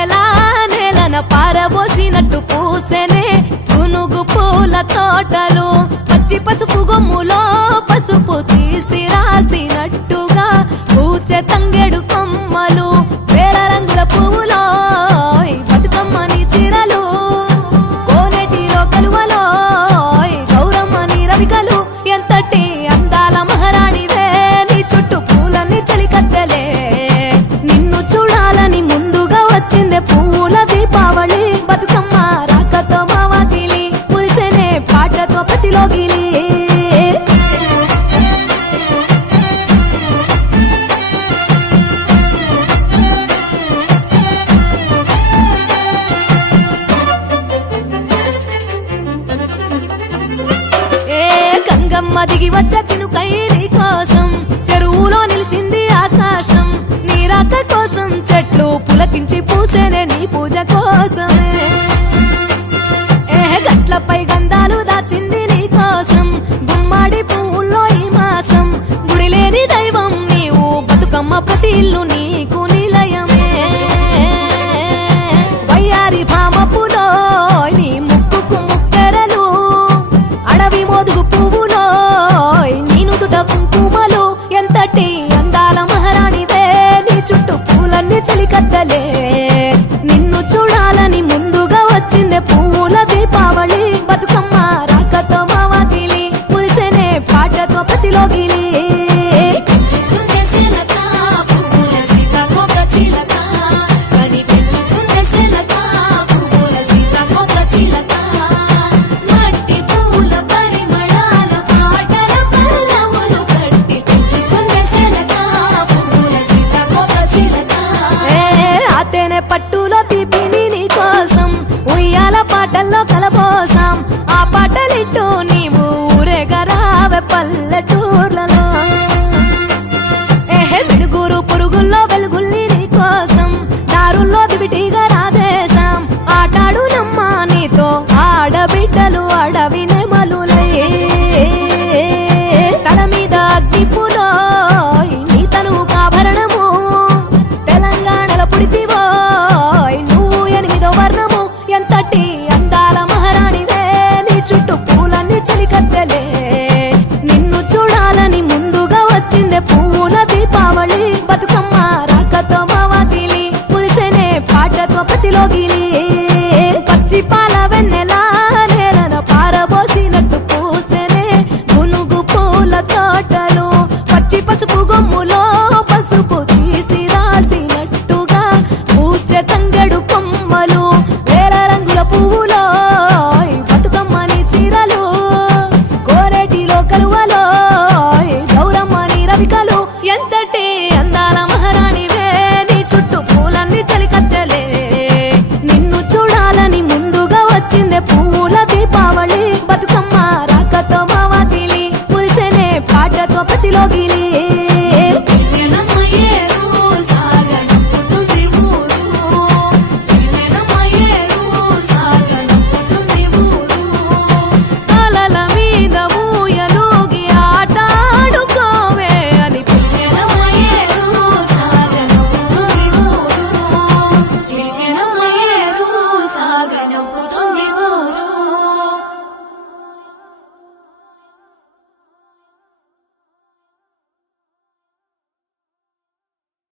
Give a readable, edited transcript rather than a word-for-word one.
మల్లెలా నేలన పారబోసినట్టు పూసెనే గునుగు పూల తోటలు పచ్చి పసుపు గొమ్ములో పసుపు తీసి రాసినట్టుగా పూచె తంగెడు కొమ్మలు వేల రంగుల పువ్వులో బతుకమ్మని చీరలు కోనేటిలో కలువలో గౌరమ్మని రవికలు ఎంతటి అందాల మహారాణివే నీ చుట్టూ పూలన్నీ చలికత్తెలే నిన్ను చూడాలని ముందుగా వచ్చిందే పూల దీపావళి బతుకమ్మ రాకతో మావాకిలి మురిసెనే పాటతో ప్రతిలోగిలి గంగమ్మ దిగి వచ్చ చినుకై నీ కోసం చెరువులో నిలిచింది ఆకాశం నీ రాక కోసం చెట్లు పులకించి పూసేనే నీ పూజ కోసమే గట్లపై గంధాలు దాచింది నీ కోసం గుమ్మాడి పువ్వుల్లో ఈ మాసం గుడి లేని దైవం నీవు బతుకమ్మ ప్రతి ఇల్లు నీకు నిలయమే వయ్యారి భామపులో నీ ముక్కుకు ముక్కెరలు అడవి మోదుగు పువ్వులో నీనుదుట కుంకుమలు ఎంతటి అందాల మహారాణివే నీ చుట్టూ పూలన్నీ చలికత్తలే నిన్ను చూడాలని ముందుగా వచ్చిందే పూల దీపావళి బతుకమ్మ రాకతో మావాకిలి మురిసెనే పాటతో ప్రతిలోగిలి పట్టులో తీపిని నీ కోసం ఉయ్యాల పాటల్లో కలపోసాం ఆ పాటలిట్టు నీవు ఊరేగరావే పల్లెటూరు